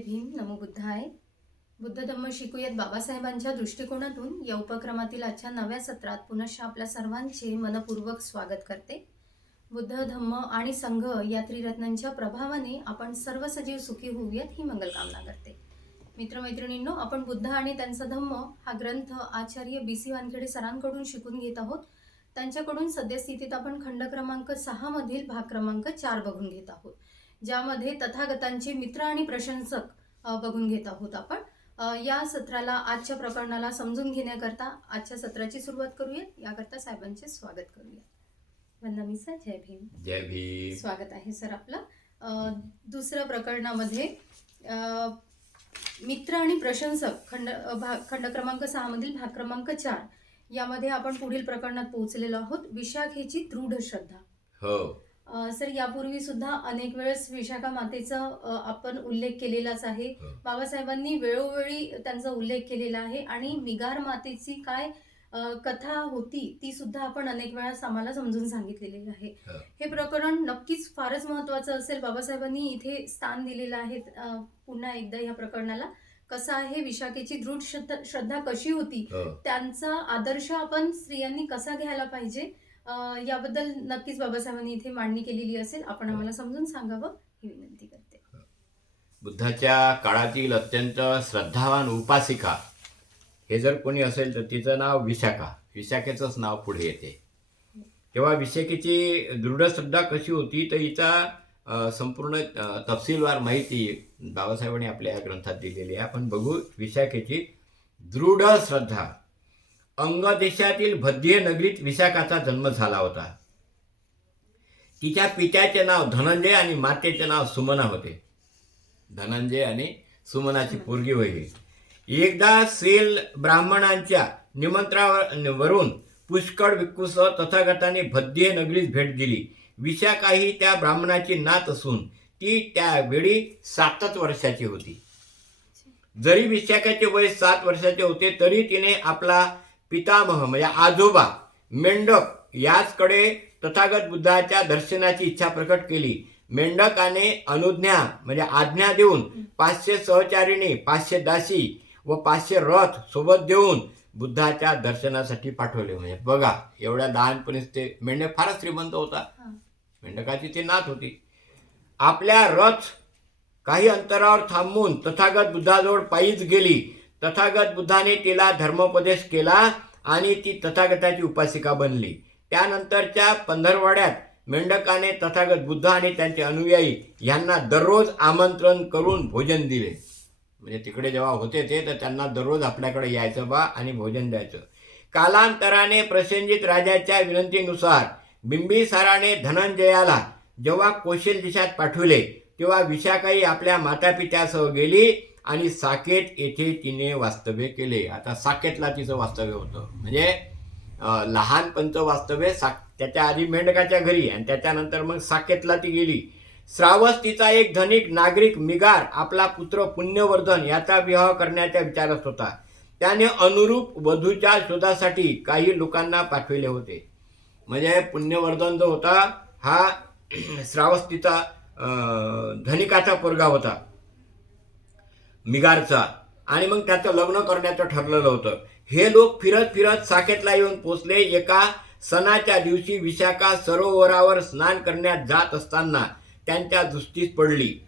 भीम नमो बुद्धाय. बुद्ध धम्म शिकूयात बाबासाहेबांच्या दृष्टिकोनातून. या उपक्रमातील आजच्या नव्या सत्रात पुनश्च आपल्या सर्वांचे मनपूर्वक स्वागत करते. बुद्ध धम्म आणि संघ या त्रिरत्नांच्या प्रभावाने आपण सर्व सजीव सुखी होऊयात ही मंगलकामना करते. मित्रमैत्रिणींनो आपण बुद्ध आणि त्यांचा धम्म हा ग्रंथ आचार्य बी सी वानखेडे सरांकडून शिकून घेत आहोत. त्यांच्याकडून सद्यस्थितीत आपण खंड क्रमांक सहा मधील भाग क्रमांक चार बघून घेत आहोत. ज्यामध्ये तथागतांचे मित्र आणि प्रशंसक बघून घेत आहोत आपण. या सत्राला आजच्या प्रकरणाला समजून घेण्याकरता आजच्या सत्राची सुरुवात करूयात. याकरता साहेबांचे स्वागत करूयात. वंदना सर जय भीम. जय भीम. स्वागत आहे सर आपलं. दुसऱ्या प्रकरणामध्ये मित्र आणि प्रशंसक खंड भाग खंड क्रमांक सहा मधील भाग क्रमांक चार यामध्ये आपण पुढील प्रकरणात पोहोचलेलो आहोत. विशाखेची दृढ श्रद्धा. हो. सर यापूर्वी सुद्धा अनेक वेळेस विशाखा मातेचा आपण उल्लेख केलेलाच आहे. हो. बाबासाहेबांनी वेळोवेळी त्यांचा उल्लेख केलेला आहे आणि मिगार मातेची काय कथा होती ती सुद्धा आपण अनेक वेळा आम्हाला समजून सांगितलेली आहे. हो. हे प्रकरण नक्कीच फारच महत्वाचं असेल. बाबासाहेबांनी इथे स्थान दिलेलं आहे पुन्हा एकदा या प्रकरणाला. कसं आहे विशाखेची दृढ श्रद्धा कशी होती? हो. त्यांचा आदर्श आपण स्त्रियांनी कसा घ्यायला पाहिजे? याबद्दल नक्कीच बाबासाहेबांनी इथे मांडणी केलेली असेल. आपण आम्हाला समजून सांगावं ही विनंती करते. बुद्धाच्या काळातील अत्यंत श्रद्धावान उपासिका. हे जर कोणी असेल तर तिचं नाव विशाखा. विशाखेचंच नाव पुढे येते. तेव्हा विशाखेची दृढ श्रद्धा कशी होती तर हिचा संपूर्ण तपशीलवार माहिती बाबासाहेबांनी आपल्या या ग्रंथात दिलेली आहे. आपण बघू विशाखेची दृढ श्रद्धा. अंगदेशातील भद्रीय नगरीत विशाखाचा जन्म झाला होता. तिच्या पित्याचे नाव धनंजय आणि मातेचे नाव सुमना होते. धनंजय आणि सुमनाची पोरगी होई एकदा सेल ब्राह्मणांच्या निमंत्रणावरून पुष्कळ भिक्खूसह तथागताने भद्रीय नगरीत भेट दिली. विशाखाही त्या ब्राह्मणाची नात असून ती त्यावेळी सातच वर्षाची होती. जरी विशाखाचे वय सात वर्षाचे होते तरी तिने आपला पितामह म्हणजे आजोबा मेंढक याचकडे तथागत बुद्धाच्या दर्शनाची इच्छा प्रकट केली. मेंढकाने अनुज्ञा म्हणजे आज्ञा देऊन पाचशे सहचारिणी पाचशे दासी व पाचशे रथ सोबत देऊन बुद्धाच्या दर्शनासाठी पाठवले. म्हणजे बघा एवढ्या लहानपणीच ते मेंढक फारच श्रीमंत होता. मेंढकाची ती नात होती. आपल्या रथ काही अंतरावर थांबून तथागत बुद्धाजवळ पायीच गेली. तथागत बुद्धाने तिला धर्मोपदेश केला आणि ती तथागताची उपासिका बनली. त्यानंतरच्या पंधरवाड्यात मेंढकाने तथागत बुद्ध आणि त्यांचे अनुयायी यांना दररोज आमंत्रण करून भोजन दिले. म्हणजे तिकडे जेव्हा होते ते तर त्यांना दररोज आपल्याकडे यायचं बा आणि भोजन द्यायचं. कालांतराने प्रसेनजित राजाच्या विनंतीनुसार बिंबिसाराने धनंजयाला जेव्हा कौशल दिशात पाठवले तेव्हा विशाखाई आपल्या मातापित्यासह गेली आणि साकेत येथे तिने वास्तव्य केले. आता साकेतला तिचं वास्तव्य होतं. म्हणजे लहानपणचं वास्तव्य सा त्याच्या आधी मेंढकाच्या घरी आणि त्याच्यानंतर मग साकेतला ती गेली. श्रावस तिचा एक धनिक नागरिक मिगार आपला पुत्र पुण्यवर्धन याचा विवाह करण्याच्या विचारत होता. त्याने अनुरूप वधूच्या शोधासाठी काही लोकांना पाठविले होते. म्हणजे पुण्यवर्धन जो होता हा श्रावस तिचा धनिकाचा पोरगा होता. मिगारचा. आणि मग त्याचं लग्न करण्याचं ठरलेलं होतं. हे लोक फिरत फिरत साकेतला येऊन पोचले. एका सणाच्या दिवशी विशाखा सरोवरावर स्नान करण्यात जात असताना त्यांच्या दृष्टीस पडली.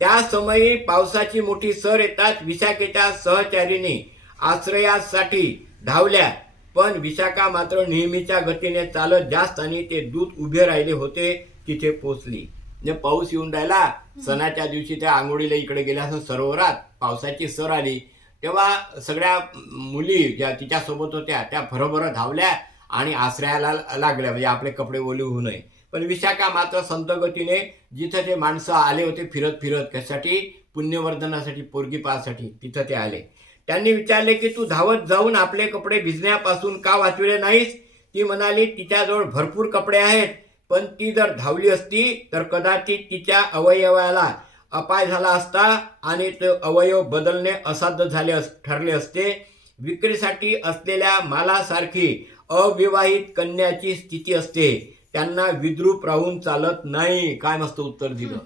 त्या समयी पावसाची मोठी सर येताच विशाखेच्या सहचारीने आश्रयासाठी धावल्या. पण विशाखा मात्र नेहमीच्या गतीने चालत जास्त आणि ते दूध उभे राहिले होते तिथे पोचली. म्हणजे पाऊस येऊन राहिला सणाच्या दिवशी त्या आंघोळीला इकडे गेल्या असं सरोवरात पावसाची सर आली. तेव्हा सगळ्या मुली ज्या तिच्यासोबत होत्या त्या भरभर धावल्या आणि आश्रयाला लागल्या. म्हणजे आपले कपडे ओले होऊ नये. पण विशाखा मात्र संतगतीने जिथं ते माणसं आले होते फिरत फिरत कशासाठी पुण्यवर्धनासाठी पोरगी पाहासाठी तिथं ते आले. त्यांनी विचारले की तू धावत जाऊन आपले कपडे भिजण्यापासून का वाचविले नाहीस? ती म्हणाली तिच्याजवळ भरपूर कपडे आहेत. पण ती जर धावली असती तर कदाचित तिच्या अवयवाला अपाय झाला असता आणि तो अवयव बदलणे असाध्य झाले अस ठरले असते. विक्रीसाठी असलेल्या मालासारखी अविवाहित कन्याची स्थिती असते. त्यांना विद्रूप राहून चालत नाही. काय मस्त उत्तर दिलं.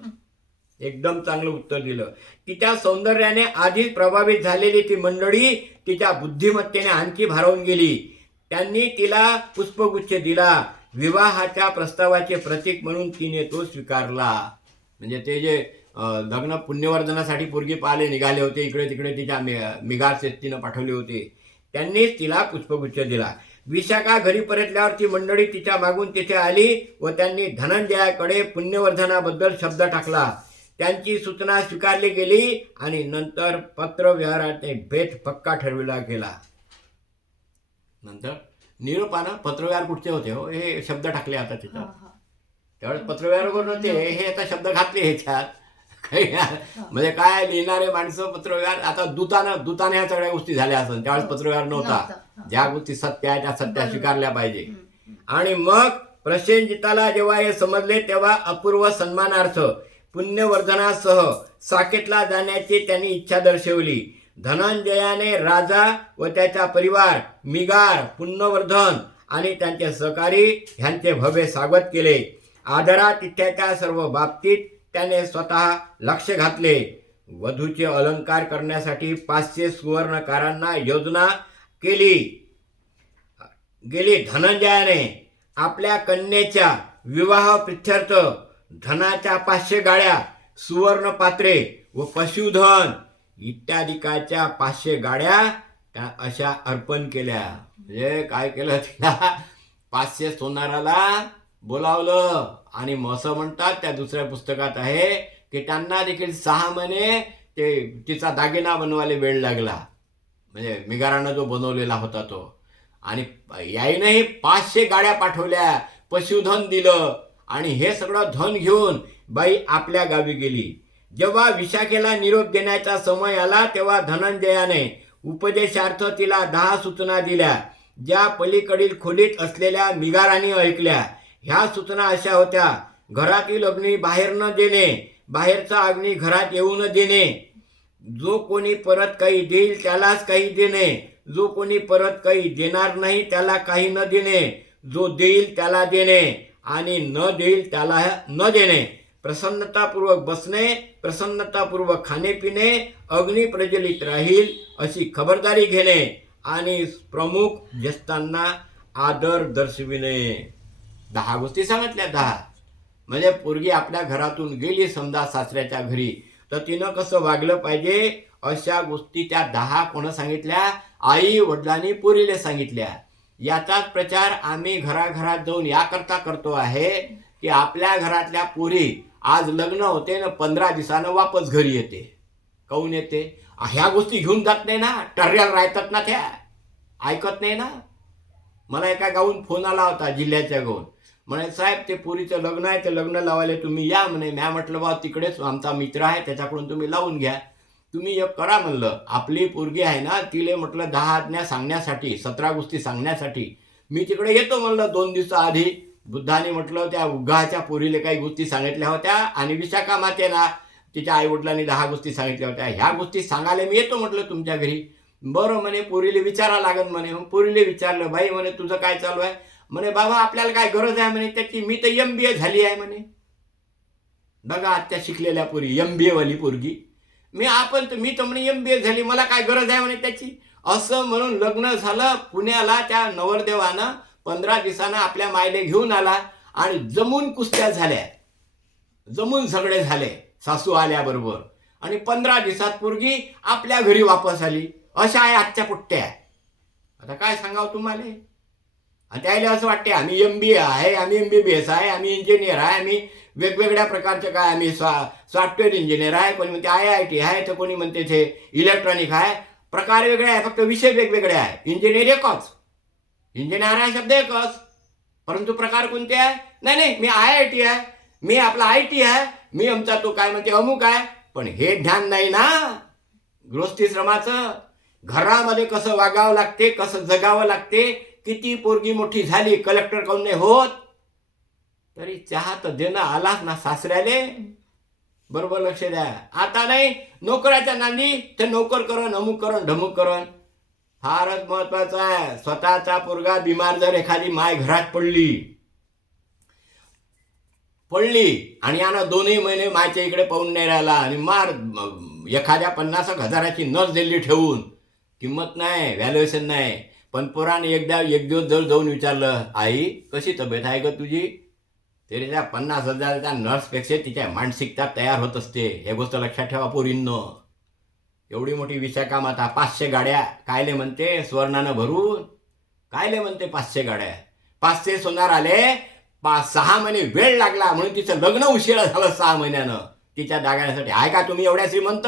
एकदम चांगलं उत्तर दिलं. तिच्या सौंदर्याने आधीच प्रभावित झालेली ती मंडळी तिच्या बुद्धिमत्तेने आणखी भारावून गेली. त्यांनी तिला पुष्पगुच्छ दिला. विवाहाच्या प्रस्तावाचे प्रतीक म्हणून तिने तो स्वीकारला. म्हणजे ते जे लग्न पुण्यवर्धनासाठी पोरगी पाले निघाले होते इकडे तिकडे तिच्या मि मिगार तिनं पाठवले होते त्यांनीच तिला पुष्पगुच्छ दिला. विशाखा घरी परतल्यावर ती मंडळी तिच्या मागून तिथे आली व त्यांनी धनंजयाकडे पुण्यवर्धनाबद्दल शब्द टाकला. त्यांची सूचना स्वीकारली गेली आणि नंतर पत्रव्यवहाराने भेट पक्का ठरविला गेला. नंतर? निरोपानं पत्रव्यवहार कुठचे होते हो? हे शब्द टाकले आता हा, तिथं. हा. त्यावेळेस पत्रव्यवहार होते? हे आता शब्द घातले ह्याच्यात काही म्हणजे काय लिहिणारे माणसं पत्रव्यवहार आता दुतानं दुताने ह्या सगळ्या गोष्टी झाल्या असेल त्यावेळेस पत्रव्यवहार नव्हता. हा. ज्या गोष्टी सत्य आहे त्या सत्या. स्वीकारल्या पाहिजे. आणि मग प्रसेनजिताला जेव्हा हे समजले तेव्हा अपूर्व सन्मानार्थ पुण्यवर्धनासह साकेतला जाण्याची त्यांनी इच्छा दर्शवली. धनंजयाने राजा व त्याचा परिवार मिगार पुण्यवर्धन आणि त्यांचे सहकारी ह्यांचे भव्य स्वागत केले. आदरातिथ्याच्या सर्व बाबतीत त्याने स्वतः लक्ष घातले. वधूचे अलंकार करण्यासाठी पाचशे सुवर्णकारांना योजना केली. गेली धनंजयाने आपल्या कन्येच्या विवाह प्रित्यर्थ धनाच्या पाचशे गाड्या सुवर्ण पात्रे व पशुधन इत्यादिकाच्या पाचशे गाड्या त्या अशा अर्पण केल्या. म्हणजे काय केलं तिला? पाचशे सोनाराला बोलावलं. आणि असं म्हणतात त्या दुसऱ्या पुस्तकात आहे की त्यांना देखील सहा महिने ते तिचा दागिना बनवायला वेळ लागला. म्हणजे मिगारानं जो बनवलेला होता तो. आणि याईनंही पाचशे गाड्या पाठवल्या. पशुधन दिलं. आणि हे सगळं धन घेऊन बाई आपल्या गावी गेली. जेव्हा विशाखेला निरोप देण्याचा समय आला तेव्हा धनंजयाने उपदेशार्थ तिला दहा सूचना दिल्या ज्या पलीकडील खोलीत असलेल्या मिगारांनी ऐकल्या. ह्या सूचना अशा होत्या घरातील अग्नी बाहेर न देणे बाहेरचा अग्नी घरात येऊ न देणे. जो कोणी परत काही देईल त्यालाच काही देणे. जो कोणी परत काही देणार नाही त्याला काही न देणे. जो देईल त्याला देणे. आणि न देईल त्याला न देणे. प्रसन्नतापूर्वक बसणे प्रसन्नतापूर्वक खाणे पिणे अग्नी प्रज्वलित राहील अशी खबरदारी घेणे आणि प्रमुख ज्येष्ठांना आदर दर्शविणे. दहा गोष्टी सांगितल्या दहा. म्हणजे पोरगी आपल्या घरातून गेली समजा सासऱ्याच्या घरी तर तिनं कसं वागलं पाहिजे? अशा गोष्टी त्या दहा कोण सांगितल्या? आई वडिलांनी पोरीले सांगितल्या. याचाच प्रचार आम्ही घराघरात जाऊन याकरता करतो आहे की आपल्या घरातल्या पोरी आज लग्न होते ना पंधरा दिवसानं वापस घरी येते. काऊन येते? ह्या गोष्टी घेऊन जात नाही ना टर्याला राहतात ना त्या. ऐकत नाही ना? मला एका गाऊन फोन आला होता जिल्ह्याच्या गाऊन. म्हणे साहेब ते पुरीचं लग्न आहे ते लग्न लावायला तुम्ही या. म्हणे म्या म्हटलं बा तिकडेच आमचा मित्र आहे त्याच्याकडून तुम्ही लावून घ्या. तुम्ही एक करा म्हणलं. आपली पोरगी आहे ना तिले म्हटलं दहा आज्ञा सांगण्यासाठी सतरा गोष्टी सांगण्यासाठी मी तिकडे येतो म्हणलं. दोन दिवसाआधी बुद्धाने म्हटलं त्या उग्गाच्या पोरीले काही गोष्टी सांगितल्या होत्या आणि विशाखा मातेला तिच्या आईवडिलांनी दहा गोष्टी सांगितल्या होत्या. ह्या गोष्टी सांगायला मी येतो म्हटलं तुमच्या घरी. बरं म्हणे पोरीले विचारा लागत म्हणे. मग पोरीले विचारलं बाई म्हणे तुझं काय चालू आहे? म्हणे बाबा आपल्याला काय गरज आहे? म्हणे त्याची मी तर एम बी ए झाली आहे म्हणे. बघा आत्या शिकलेल्या पोरी एम बी एवाली पोरगी. मी आपण तर मी तर म्हणे एम बी ए झाली मला काय गरज आहे? म्हणे त्याची. असं म्हणून लग्न झालं पुण्याला त्या नवरदेवानं. पंधरा दिवसानं आपल्या मायले घेऊन आला आणि जमून कुस्त्या झाल्या. जमून सगळे झाले सासू आल्याबरोबर. आणि पंधरा दिवसात पोरगी आपल्या घरी वापस आली. अशा आहे आजच्या पुट्ट्या. आता काय सांगावं तुम्हाला? आणि त्याला असं वाटते आम्ही एम बी ए आहे आम्ही एम बी बी एस आहे आम्ही इंजिनियर आहे आम्ही वेगवेगळ्या प्रकारचे काय आम्ही सॉ सॉफ्टवेअर इंजिनियर आहे कोणी म्हणते आय आय टी आहे तर कोणी म्हणते ते इलेक्ट्रॉनिक आहे. प्रकार वेगळे आहे फक्त विषय वेगवेगळे आहे. इंजिनियर एकच. इंजिनियर हा शब्द एकच परंतु प्रकार कोणते आहे? नाही नाही मी आय आय टी आहे. मी आपला आय टी आहे. मी आमचा तो काय म्हणते अमुक आहे. पण हे ध्यान नाही ना. गृहस्थीश्रमाचं. घरामध्ये कसं वागावं लागते कसं जगावं लागते किती पोरगी मोठी झाली कलेक्टर काऊन नाही होत? तरी चहा तर देणं आलाच ना सासऱ्याले. बरोबर लक्ष द्या. आता नाही नोकराच्या नांदी ते नोकर करण अमुक करण ढमुक करण. फारच महत्वाचं आहे. स्वतःचा पोरगा बिमार जर एखादी माय घरात पडली पडली आणि यानं दोन्ही महिने मायच्या इकडे पाहून नाही राहिला आणि मार एखाद्या पन्नास एक हजाराची नस दिली ठेवून किंमत नाही व्हॅल्युएशन नाही. पण पोराने एकदा एक दिवस जर जाऊन विचारलं आई कशी तब्येत आहे ग तुझी? तरी त्या पन्नास हजाराच्या नर्सपेक्षा तिच्या मानसिकता तयार होत असते. हे गोष्ट लक्षात ठेवा पोरींनो. एवढी मोठी विशाखा माता पाचशे गाड्या कायले म्हणते स्वर्णानं भरून कायले म्हणते पाचशे गाड्या? पाचशे सोनार आले पाच सहा महिने वेळ लागला म्हणून तिचं लग्न उशिरा झालं सहा महिन्यानं. तिच्या दागाण्यासाठी आहे का तुम्ही एवढ्या श्रीमंत?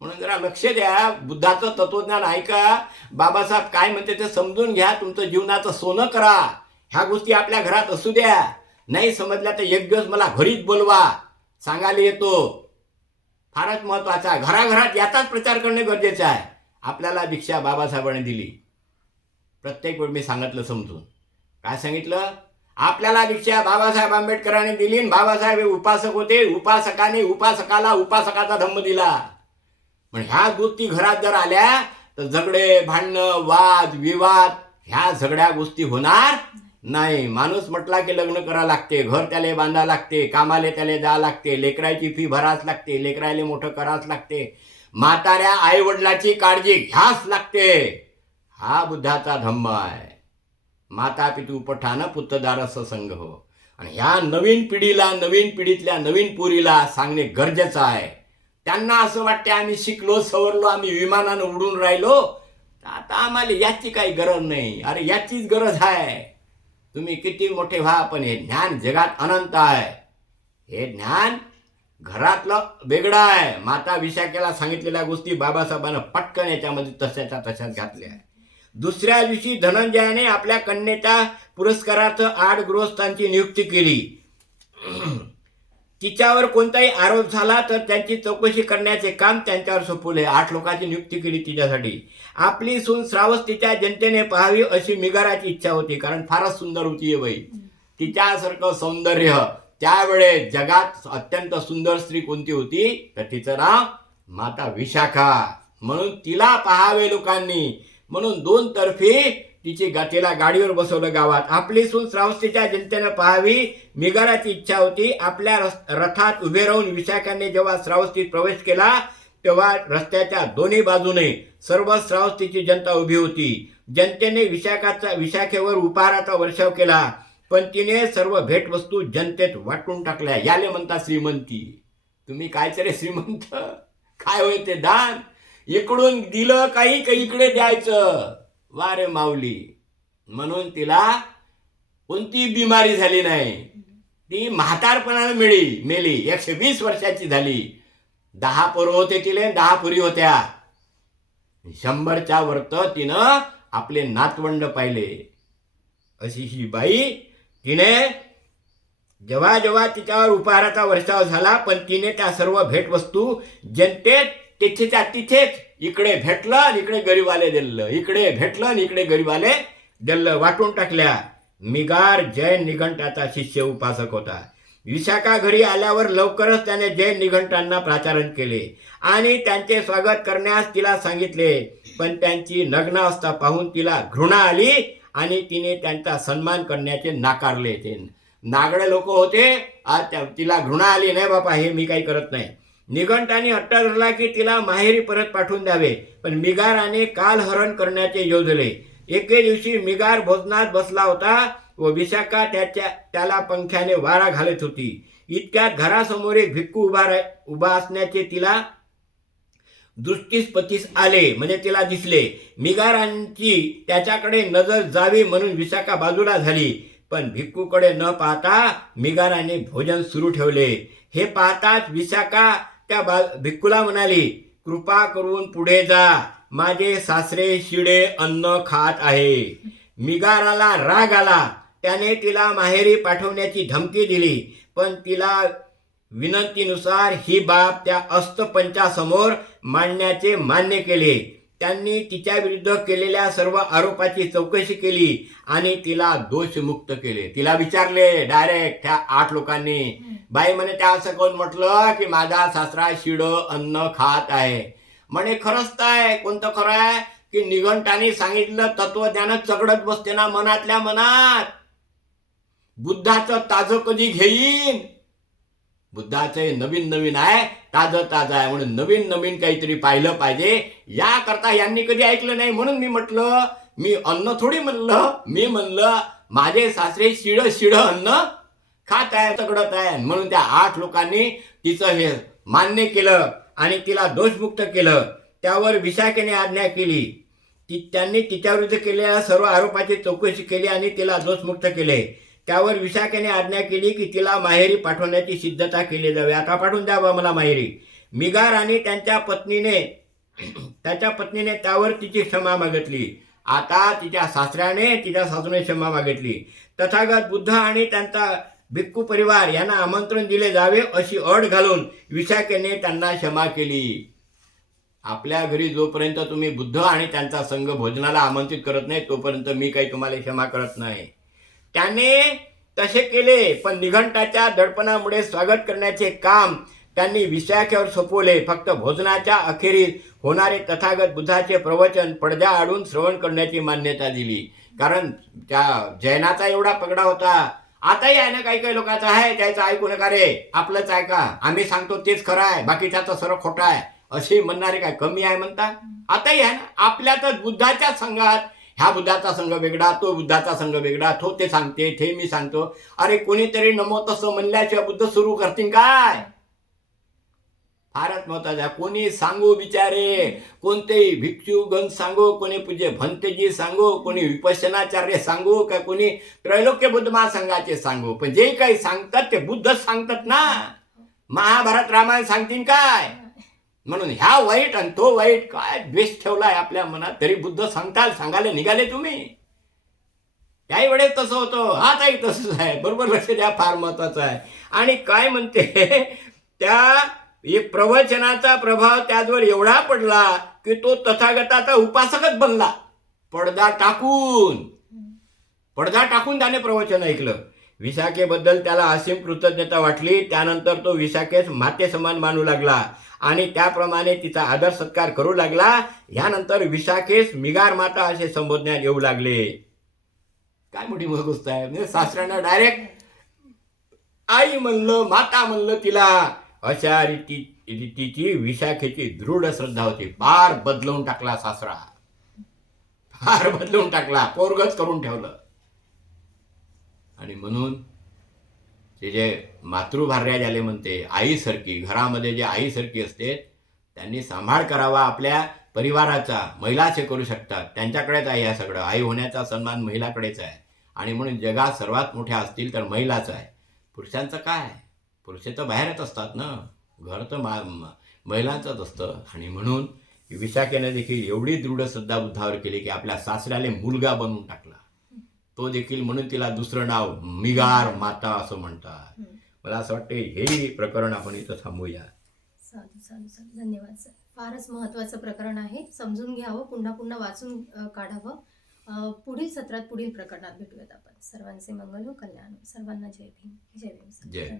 म्हणून जरा लक्ष द्या बुद्धाचं तत्वज्ञान ऐका. बाबासाहेब काय म्हणते ते समजून घ्या तुमचं जीवनाचं सोनं करा. ह्या गोष्टी आपल्या घरात असू द्या. नाही समजल्या तर एक दिवस मला घरीच बोलवा. सांगायला येतो. फारच महत्त्वाचा आहे. घराघरात याचाच प्रचार करणे गरजेचे आहे. आपल्याला दीक्षा बाबासाहेबांनी दिली. प्रत्येक वेळ मी सांगितलं समजून. काय सांगितलं? आपल्याला दीक्षा बाबासाहेब आंबेडकरांनी दिली आणि बाबासाहेब हे उपासक होते. उपासकाने उपासकाला उपासकाचा धम्म दिला. पण ह्या गोष्टी घरात जर आल्या तर झगडे भांडणं वाद विवाद ह्या झगड्या गोष्टी होणार नाही माणूस म्हटला की लग्न करा लागते घर त्याला बांधा लागते कामाले त्याला जा लागते लेकराची फी भराच लागते लेकरायला मोठं करावंच लागते. म्हाताऱ्या आई वडिलाची काळजी घ्याच लागते. हा बुद्धाचा धम्म आहे. माता पितू पठाण पुत्रदारस संघ हो. आणि ह्या नवीन पिढीला नवीन पिढीतल्या नवीन पुरीला सांगणे गरजेचं आहे. त्यांना असं वाटते आम्ही शिकलो सवरलो आम्ही विमानानं उडून राहिलो. आता आम्हाला याची काही गरज नाही. अरे याचीच गरज आहे. तुम्ही किती मोठे व्हा पण हे ज्ञान जगात अनंत आहे. हे ज्ञान घरातलं वेगळं आहे. माता विशाखेला सांगितलेल्या गोष्टी बाबासाहेबांना पटकन याच्यामध्ये तशाच्या तशाच घातल्या आहे दुसऱ्या दिवशी धनंजयाने आपल्या कन्येच्या पुरस्कारार्थ आठ गृहस्थांची नियुक्ती केली. तिच्यावर कोणताही आरोप झाला तर त्यांची चौकशी करण्याचे काम त्यांच्यावर सोपवले. आठ लोकांची नियुक्ती केली तिच्यासाठी. आपली सून श्रावस तिच्या जनतेने पाहावी अशी मिगाराची इच्छा होती कारण फारच सुंदर होती हे बाई. तिच्यासारखं सौंदर्य त्यावेळे जगात अत्यंत सुंदर स्त्री कोणती होती? तर तिचं नाव माता विशाखा. म्हणून तिला पाहावे लोकांनी. म्हणून दोन तर्फे तिची गा तिला गाडीवर बसवलं गावात. आपली सून श्रावस्तीच्या जनतेनं पाहावी मिगाराची इच्छा होती. आपल्या रस- रथात उभे राहून विशाखाने जेव्हा श्रावस्तीत प्रवेश केला तेव्हा रस्त्याच्या दोन्ही बाजूने सर्व श्रावस्तीची जनता उभी होती. जनतेने विशाखाचा विशाखेवर उपहाराचा वर्षाव केला पण तिने सर्व भेटवस्तू जनतेत वाटून टाकल्या. याले म्हणता श्रीमंती. तुम्ही काय तरी श्रीमंत? काय होय ते दान? इकडून दिलं काही काही इकडे द्यायचं? वारे माऊली. म्हणून तिला कोणती बिमारी झाली नाही. ती म्हातारपणानं मिळी मेली. एकशे वीस वर्षाची झाली. दहा पोरं होते तिले दहा पुरी होत्या. शंभरच्या वरत तिनं आपले नातवंड पाहिले. अशी ही बाई तिने जेव्हा जेव्हा तिच्यावर उपहाराचा वर्षाव झाला पण तिने त्या सर्व भेटवस्तू जनतेत तिथेच्या तिथेच इकडे भेटलं आणि इकडे गरीबाले दिलं. इकडे भेटलं आणि इकडे गरीबाले दिलं. वाटून टाकल्या. मिगार जैन निघंटाचा शिष्य उपासक होता. विशाखा घरी आल्यावर लवकरच त्याने जैन निघंटांना प्राचारण केले आणि त्यांचे स्वागत करण्यास तिला सांगितले. पण त्यांची नग्न अवस्था पाहून तिला घृणा आली आणि तिने त्यांचा सन्मान करण्याचे नाकारले. ते नागडे लोक होते. आज त्या- तिला घृणा आली. नाही बापा हे मी काही करत नाही. निघंटाने हट्ट धरला की तिला माहेरी परत पाठवून द्यावे. पण मिगाराने कालहरण करण्याचे योजले. एके दिवशी मिगार भोजनात बसला होता व विशाखा त्याच्या त्याला पंख्याने वारा घालत होती. इतक्यात घरासमोर एक भिक्खू उभा उभा असण्याचे तिला दृष्टीस पतीस आले म्हणजे तिला दिसले. मिगारांची त्याच्याकडे नजर जावी म्हणून विशाखा बाजूला झाली. पण भिक्खूकडे न पाहता मिगाराने भोजन सुरू ठेवले. हे पाहताच विशाखा त्या बा भिक्खूला म्हणाली कृपा करून पुढे जा. माझे सासरे शिडे अन्न खात आहे. मिगाराला राग आला. त्याने तिला माहेरी पाठवण्याची धमकी दिली. पण तिला विनंतीनुसार ही बाब त्या अस्तपंचासमोर मांडण्याचे मान्य केले. त्यांनी तिच्या विरुद्ध केलेल्या सर्व आरोपाची चौकशी केली आणि तिला दोषमुक्त केले. तिला विचारले डायरेक्ट त्या आठ लोकांनी. बाई म्हणे त्या असं कोण? म्हटलं की माझा सासरा शिड अन्न खात आहे. म्हणे खरंच काय कोणतं खरं आहे? की निघंटाने सांगितलं तत्वज्ञान चगडत बसते ना मनातल्या मनात. बुद्धाचं ताजं कधी घेईन? बुद्धाचं हे नवीन नवीन आहे ताजं ताजं आहे. म्हणून नवीन नवीन काहीतरी पाहिलं पाहिजे. याकरता यांनी कधी ऐकलं नाही. म्हणून मी म्हटलं मी अन्न थोडी म्हणलं मी म्हणलं माझे सासरे शिड शिड अन्न खात आहे तगडत आहे म्हणून त्या आठ लोकांनी तिचं हे मान्य केलं आणि तिला दोषमुक्त केलं. त्यावर विशाखेने आज्ञा केली. ती त्यांनी तिच्याविरुद्ध केलेल्या सर्व आरोपाची चौकशी केली आणि तिला दोषमुक्त केले. त्यावर विशाखेने आज्ञा केली की तिला माहेरी पाठवण्याची सिद्धता केली जावी. आता पाठवून द्या बा मला माहेरी. मिगार आणि त्यांच्या पत्नीने त्याच्या पत्नीने त्यावर तिची क्षमा मागितली. आता तिच्या सासऱ्याने तिच्या सासूने क्षमा मागितली. तथागत बुद्ध आणि त्यांचा भिक्खू परिवार यांना आमंत्रण दिले जावे अशी अट घालून विशाखेने त्यांना क्षमा केली. आपल्या घरी जोपर्यंत तुम्ही बुद्ध आणि त्यांचा संघ भोजनाला आमंत्रित करत नाही तोपर्यंत मी काही तुम्हाला क्षमा करत नाही. त्याने तसे केले पण निघंटाच्या दडपणामुळे स्वागत करण्याचे काम त्यांनी विशाख्यावर सोपवले. फक्त भोजनाच्या अखेरीस होणारे तथागत बुद्धाचे प्रवचन पडद्या आडून श्रवण करण्याची मान्यता दिली. कारण त्या जैनाचा एवढा पगडा होता. आताही आहे ना काही काही लोकांचा? आहे त्याचं ऐकू नका रे. आपलंच ऐका आम्ही सांगतो तेच खरं आहे. बाकीच्याचं सर्व खोटं आहे. असे म्हणणारे काय कमी आहे म्हणता? आताही आहे ना? आपल्यातच बुद्धाच्या संघात ह्या बुद्धाचा संघ वेगळा तो बुद्धाचा संघ वेगळा तो ते सांगते ते मी सांगतो. अरे कोणीतरी नमो तसं म्हणल्याशिवाय बुद्ध सुरू करतील काय? फारच महत्वाचं आहे. कोणी सांगू बिचारे कोणतेही भिक्षू गण सांगू कोणी पूज्य भंतेजी सांगू कोणी विपशनाचार्य सांगू का कोणी त्रैलोक्य बुद्ध महासंघाचे सांगू. पण जे काही सांगतात ते बुद्धच सांगतात ना. महाभारत रामायण सांगतील काय? म्हणून ह्या वाईट आणि तो वाईट काय द्वेष ठेवलाय आपल्या मनात? तरी बुद्ध सांगताल सांगायला निघाले तुम्ही. त्याही वेळेस तसं होतं. ताई तसंच आहे. बरोबर लक्ष द्या फार महत्वाचं आहे. आणि काय म्हणते त्या प्रवचनाचा प्रभाव त्याचवर एवढा पडला की तो तथागताचा उपासकच बनला. पडदा टाकून. पडदा टाकून त्याने प्रवचन ऐकलं. विशाखेबद्दल त्याला असीम कृतज्ञता वाटली. त्यानंतर तो विशाखेस माते समान मानू लागला. आणि त्याप्रमाणे तिचा आदर सत्कार करू लागला. यानंतर विशाखेस मिगार माता असे संबोधण्यात येऊ लागले. काय मोठी गोष्ट आहे. म्हणजे सासऱ्यानं डायरेक्ट आई म्हणलं माता म्हणलं तिला. अशा रीती रीतीची विशाखेची दृढ श्रद्धा होती. फार बदलवून टाकला सासरा. फार बदलवून टाकला. पोरगच करून ठेवलं. आणि म्हणून ते जे मातृभार्या ज्याले म्हणते आईसारखी घरामध्ये जे आईसारखी असते त्यांनी सांभाळ करावा आपल्या परिवाराचा महिला असे करू शकतात. त्यांच्याकडेच आहे या सगळं. आई होण्याचा सन्मान महिलाकडेच आहे. आणि म्हणून जगात सर्वात मोठ्या असतील तर महिलाच आहे. पुरुषांचं काय? पुरुष तर बाहेरच असतात ना. घर तर मा महिलांचंच असतं. आणि म्हणून विशाखेने देखील एवढी दृढ श्रद्धा बुद्धावर केली की आपल्या सासऱ्याला मुलगा बनवून टाकला. तो देखील म्हणून तिला दुसरं नाव मिगार माता असं म्हणतात. मला असं वाटतं हेही प्रकरण आपण इथं थांबूया. साधू साधू साधू धन्यवाद सर. फारच महत्त्वाचं प्रकरण आहे. समजून घ्यावं पुन्हा पुन्हा वाचून काढावं. पुढील सत्रात पुढील प्रकरणात भेटूयात आपण. सर्वांचे मंगल हो कल्याण हो. सर्वांना जय भीम. जय भीम. जय.